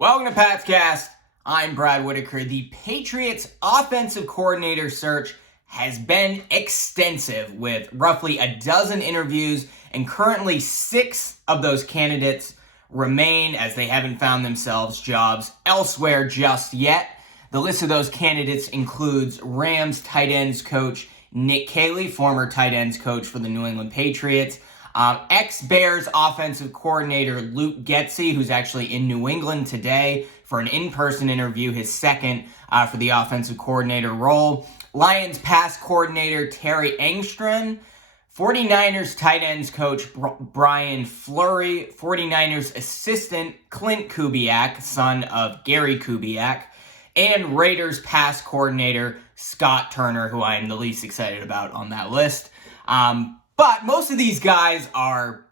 Welcome to Patscast. I'm Brad Whitaker. The Patriots offensive coordinator search has been extensive with roughly a dozen interviews, and currently 6 of those candidates remain as they haven't found themselves jobs elsewhere just yet. The list of those candidates includes Rams tight ends coach Nick Caley, former tight ends coach for the New England Patriots, ex-Bears offensive coordinator Luke Getsy, who's actually in New England today for an in-person interview, his second for the offensive coordinator role. Lions pass coordinator Terry Engstrand, 49ers tight ends coach Brian Fleury, 49ers assistant Clint Kubiak, son of Gary Kubiak, and Raiders pass coordinator Scott Turner, who I am the least excited about on that list. But most of these guys are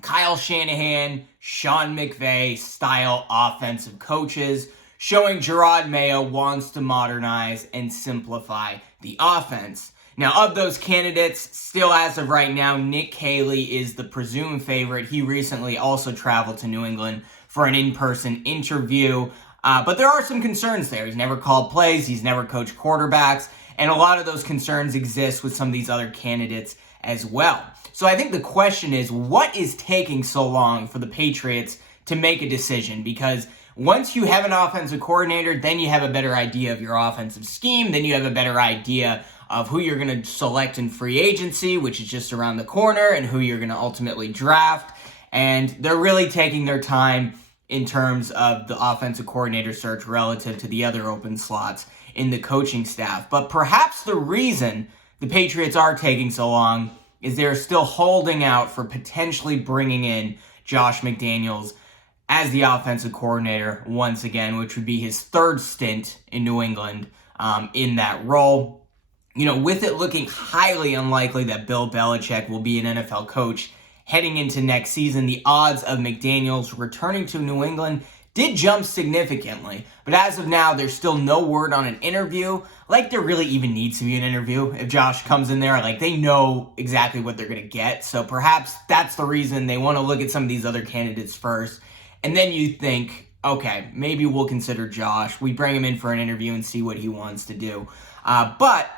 Kyle Shanahan, Sean McVay style offensive coaches, showing Jerod Mayo wants to modernize and simplify the offense. Now, of those candidates, still as of right now, Nick Caley is the presumed favorite. He recently also traveled to New England for an in-person interview. But there are some concerns there. He's never called plays, he's never coached quarterbacks, and a lot of those concerns exist with some of these other candidates as well. So I think the question is, what is taking so long for the Patriots to make a decision? Because once you have an offensive coordinator, then you have a better idea of your offensive scheme, then you have a better idea of who you're going to select in free agency, which is just around the corner, and who you're going to ultimately draft. And they're really taking their time in terms of the offensive coordinator search relative to the other open slots in the coaching staff. But perhaps the reason the Patriots are taking so long is they're still holding out for potentially bringing in Josh McDaniels as the offensive coordinator once again, which would be his third stint in New England in that role. You know, with it looking highly unlikely that Bill Belichick will be an NFL coach heading into next season, the odds of McDaniels returning to New England did jump significantly. But as of now, there's still no word on an interview. Like, there really even needs to be an interview. If Josh comes in there, like, they know exactly what they're going to get. So perhaps that's the reason they want to look at some of these other candidates first. And then you think, okay, maybe we'll consider Josh. We bring him in for an interview and see what he wants to do. But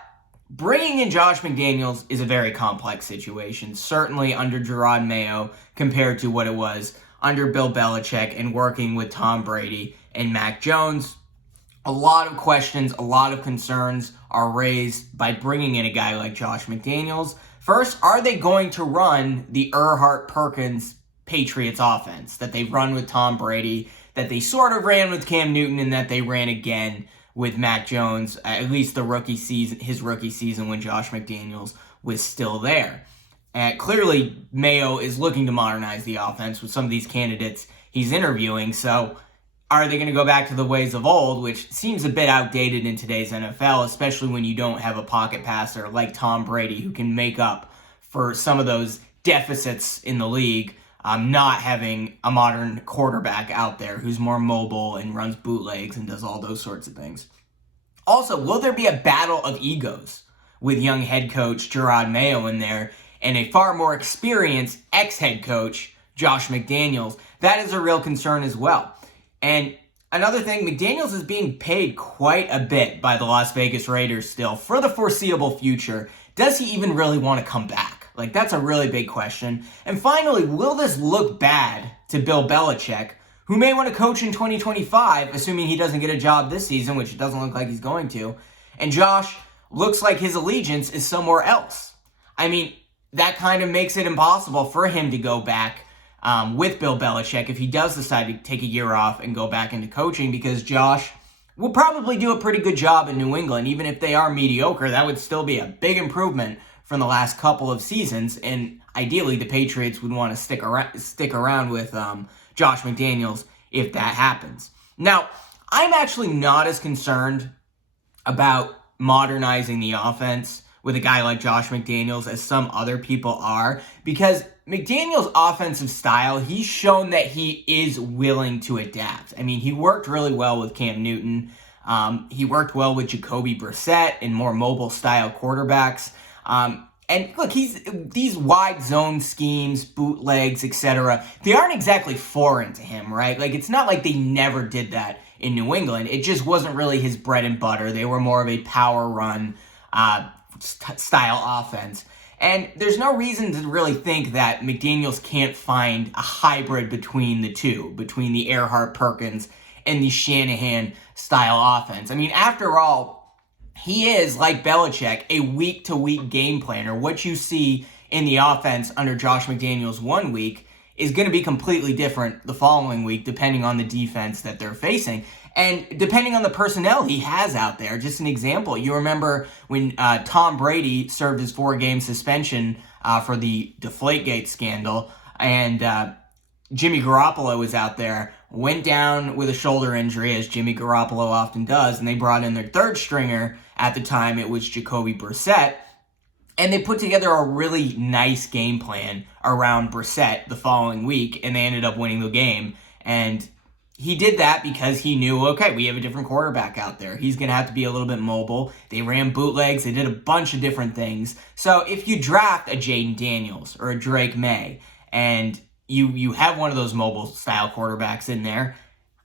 bringing in Josh McDaniels is a very complex situation, certainly under Jerod Mayo compared to what it was under Bill Belichick and working with Tom Brady and Mac Jones. A lot of questions, a lot of concerns are raised by bringing in a guy like Josh McDaniels. First, are they going to run the Erhardt-Perkins Patriots offense that they run with Tom Brady, that they sort of ran with Cam Newton, and that they ran again with Mac Jones, at least his rookie season when Josh McDaniels was still there? Clearly, Mayo is looking to modernize the offense with some of these candidates he's interviewing. So are they going to go back to the ways of old, which seems a bit outdated in today's NFL, especially when you don't have a pocket passer like Tom Brady who can make up for some of those deficits in the league, not having a modern quarterback out there who's more mobile and runs bootlegs and does all those sorts of things. Also, will there be a battle of egos with young head coach Jerod Mayo in there and a far more experienced ex-head coach, Josh McDaniels? That is a real concern as well. And another thing, McDaniels is being paid quite a bit by the Las Vegas Raiders still for the foreseeable future. Does he even really want to come back? Like, that's a really big question. And finally, will this look bad to Bill Belichick, who may want to coach in 2025, assuming he doesn't get a job this season, which it doesn't look like he's going to, and Josh looks like his allegiance is somewhere else? I mean, that kind of makes it impossible for him to go back with Bill Belichick if he does decide to take a year off and go back into coaching, because Josh will probably do a pretty good job in New England. Even if they are mediocre, that would still be a big improvement from the last couple of seasons, and ideally the Patriots would want to stick around with Josh McDaniels if that happens. Now, I'm actually not as concerned about modernizing the offense with a guy like Josh McDaniels as some other people are, because McDaniels' offensive style, he's shown that he is willing to adapt. I mean, he worked really well with Cam Newton. He worked well with Jacoby Brissett and more mobile style quarterbacks. And And look, these wide zone schemes, bootlegs, etc. They aren't exactly foreign to him, right? Like, it's not like they never did that in New England. It just wasn't really his bread and butter. They were more of a power run style offense. And there's no reason to really think that McDaniels can't find a hybrid between the two, between the Earhart-Perkins and the Shanahan-style offense. I mean, after all, he is, like Belichick, a week-to-week game planner. What you see in the offense under Josh McDaniels 1 week is going to be completely different the following week, depending on the defense that they're facing. And depending on the personnel he has out there. Just an example, you remember when Tom Brady served his 4-game suspension for the Deflategate scandal, and Jimmy Garoppolo was out there, went down with a shoulder injury, as Jimmy Garoppolo often does, and they brought in their third stringer. At the time, it was Jacoby Brissett. And they put together a really nice game plan around Brissett the following week, and they ended up winning the game. And he did that because he knew, okay, we have a different quarterback out there. He's going to have to be a little bit mobile. They ran bootlegs. They did a bunch of different things. So if you draft a Jaden Daniels or a Drake May, and you have one of those mobile style quarterbacks in there,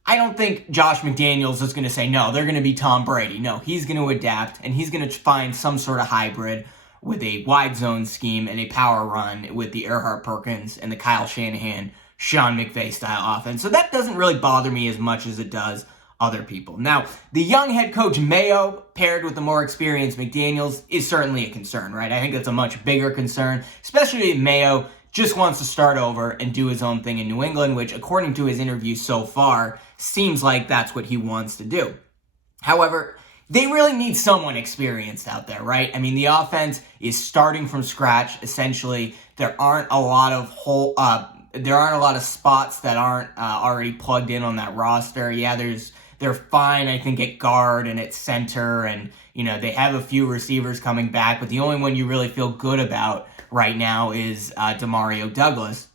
I don't think Josh McDaniels is going to say, no, they're going to be Tom Brady. No, he's going to adapt, and he's going to find some sort of hybrid with a wide zone scheme and a power run with the Earhart-Perkins and the Kyle Shanahan, Sean McVay style offense. So that doesn't really bother me as much as it does other people. Now, the young head coach Mayo paired with the more experienced McDaniels is certainly a concern, right? I think that's a much bigger concern, especially if Mayo just wants to start over and do his own thing in New England, which according to his interview so far, seems like that's what he wants to do. However, they really need someone experienced out there, right? I mean, the offense is starting from scratch, essentially. There aren't a lot of spots that aren't already plugged in on that roster. Yeah, they're fine, I think, at guard and at center, and they have a few receivers coming back, but the only one you really feel good about right now is Demario Douglas.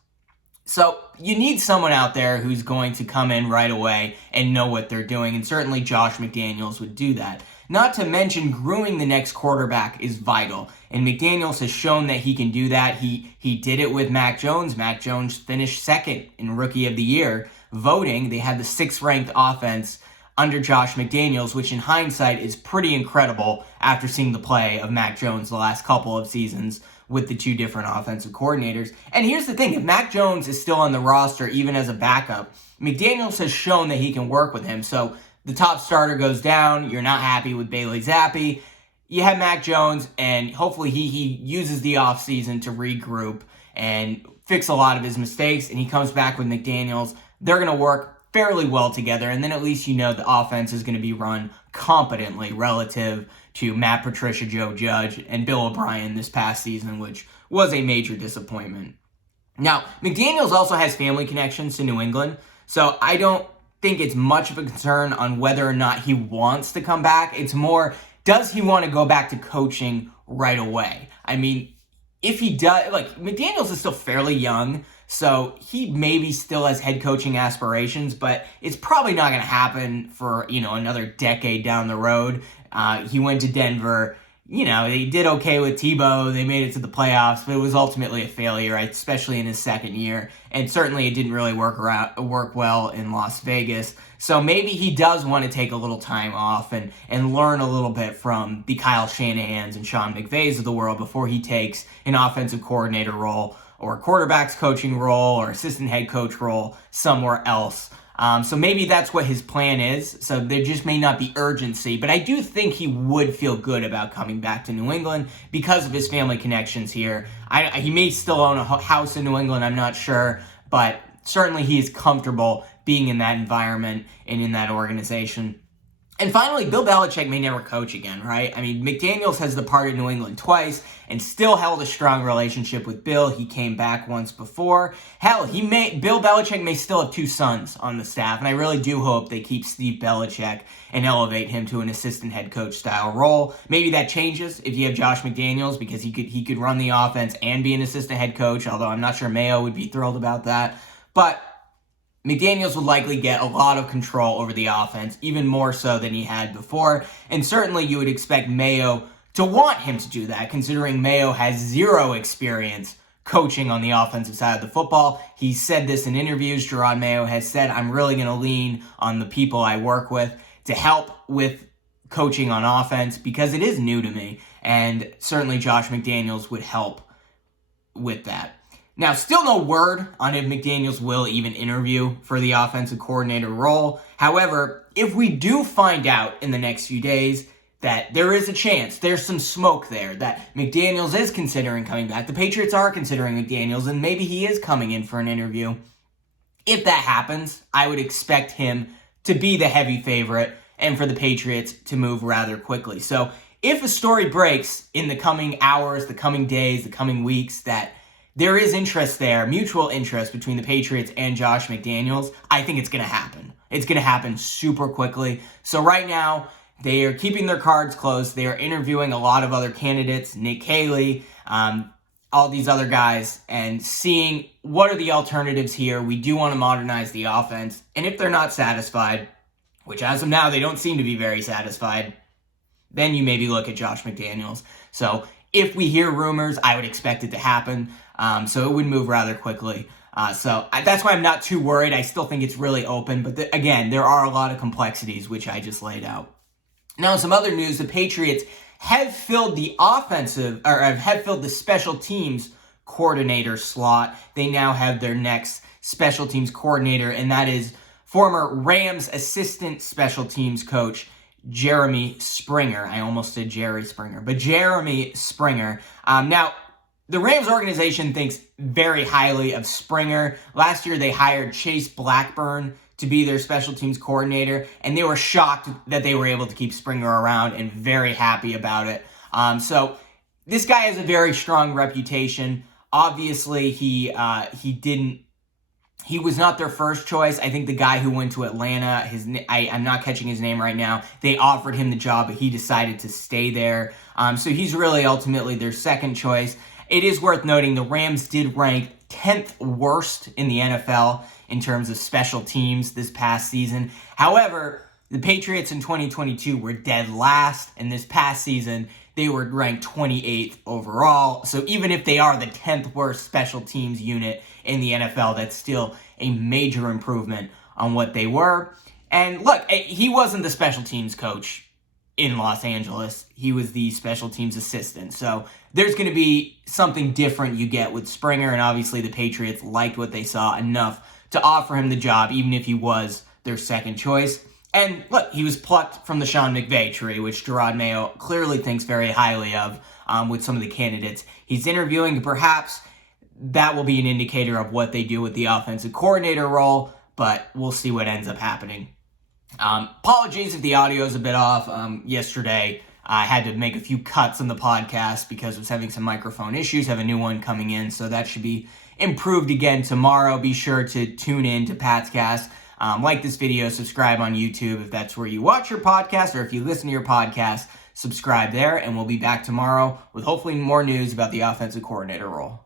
So you need someone out there who's going to come in right away and know what they're doing, and certainly Josh McDaniels would do that. Not to mention, grooming the next quarterback is vital, and McDaniels has shown that he can do that. He did it with Mac Jones. Mac Jones finished second in Rookie of the Year voting. They had the 6th-ranked offense under Josh McDaniels, which in hindsight is pretty incredible after seeing the play of Mac Jones the last couple of seasons with the 2 different offensive coordinators. And here's the thing, if Mac Jones is still on the roster, even as a backup, McDaniels has shown that he can work with him. So the top starter goes down, you're not happy with Bailey Zappi, you have Mac Jones, and hopefully he uses the offseason to regroup and fix a lot of his mistakes, and he comes back with McDaniels. They're going to work fairly well together, and then at least the offense is going to be run competently relative to Matt Patricia, Joe Judge, and Bill O'Brien this past season, which was a major disappointment. Now, McDaniels also has family connections to New England, so I don't think it's much of a concern on whether or not he wants to come back. It's more, does he want to go back to coaching right away? I mean, if he does, McDaniels is still fairly young, so he maybe still has head coaching aspirations, but it's probably not going to happen for, another decade down the road. He went to Denver. They did okay with Tebow. They made it to the playoffs, but it was ultimately a failure, right? Especially in his second year. And certainly it didn't really work well in Las Vegas. So maybe he does want to take a little time off and learn a little bit from the Kyle Shanahans and Sean McVays of the world before he takes an offensive coordinator role or a quarterback's coaching role or assistant head coach role somewhere else. So maybe that's what his plan is. So there just may not be urgency, but I do think he would feel good about coming back to New England because of his family connections here. He may still own a house in New England, I'm not sure, but certainly he is comfortable being in that environment and in that organization. And finally, Bill Belichick may never coach again, right? I mean, McDaniels has departed New England twice and still held a strong relationship with Bill. He came back once before. Hell, Bill Belichick may still have 2 sons on the staff, and I really do hope they keep Steve Belichick and elevate him to an assistant head coach style role. Maybe that changes if you have Josh McDaniels, because he could run the offense and be an assistant head coach, although I'm not sure Mayo would be thrilled about that. But McDaniels would likely get a lot of control over the offense, even more so than he had before, and certainly you would expect Mayo to want him to do that, considering Mayo has zero experience coaching on the offensive side of the football. He said this in interviews. Jerod Mayo has said, I'm really going to lean on the people I work with to help with coaching on offense because it is new to me, and certainly Josh McDaniels would help with that. Now, still no word on if McDaniels will even interview for the offensive coordinator role. However, if we do find out in the next few days that there is a chance, there's some smoke there, that McDaniels is considering coming back, the Patriots are considering McDaniels, and maybe he is coming in for an interview. If that happens, I would expect him to be the heavy favorite and for the Patriots to move rather quickly. So if a story breaks in the coming hours, the coming days, the coming weeks, that there is interest there, mutual interest between the Patriots and Josh McDaniels, I think it's going to happen. It's going to happen super quickly. So right now, they are keeping their cards close. They are interviewing a lot of other candidates, Nick Haley, all these other guys, and seeing what are the alternatives here. We do want to modernize the offense. And if they're not satisfied, which as of now, they don't seem to be very satisfied, then you maybe look at Josh McDaniels. So if we hear rumors, I would expect it to happen. So it would move rather quickly. So that's why I'm not too worried. I still think it's really open. But again, there are a lot of complexities, which I just laid out. Now, some other news, the Patriots have filled the have filled the special teams coordinator slot. They now have their next special teams coordinator, and that is former Rams assistant special teams coach, Jeremy Springer. I almost said Jerry Springer, but Jeremy Springer. Now, the Rams organization thinks very highly of Springer. Last year, they hired Chase Blackburn to be their special teams coordinator, and they were shocked that they were able to keep Springer around and very happy about it. So this guy has a very strong reputation. Obviously, he was not their first choice. I think the guy who went to Atlanta, I'm not catching his name right now, they offered him the job, but he decided to stay there. So he's really ultimately their second choice. It is worth noting the Rams did rank 10th worst in the NFL in terms of special teams this past season. However, the Patriots in 2022 were dead last, and this past season, they were ranked 28th overall. So even if they are the 10th worst special teams unit in the NFL, that's still a major improvement on what they were. And look, he wasn't the special teams coach in Los Angeles. He was the special teams assistant. So there's going to be something different you get with Springer, and obviously the Patriots liked what they saw enough to offer him the job, even if he was their second choice. And look, he was plucked from the Sean McVay tree, which Jerod Mayo clearly thinks very highly of with some of the candidates he's interviewing. Perhaps that will be an indicator of what they do with the offensive coordinator role, but we'll see what ends up happening. Apologies if the audio is a bit off. Yesterday, I had to make a few cuts on the podcast because I was having some microphone issues. I have a new one coming in, so that should be improved again tomorrow. Be sure to tune in to Pat's Cast. Like this video, subscribe on YouTube if that's where you watch your podcast, or if you listen to your podcast, subscribe there, and we'll be back tomorrow with hopefully more news about the offensive coordinator role.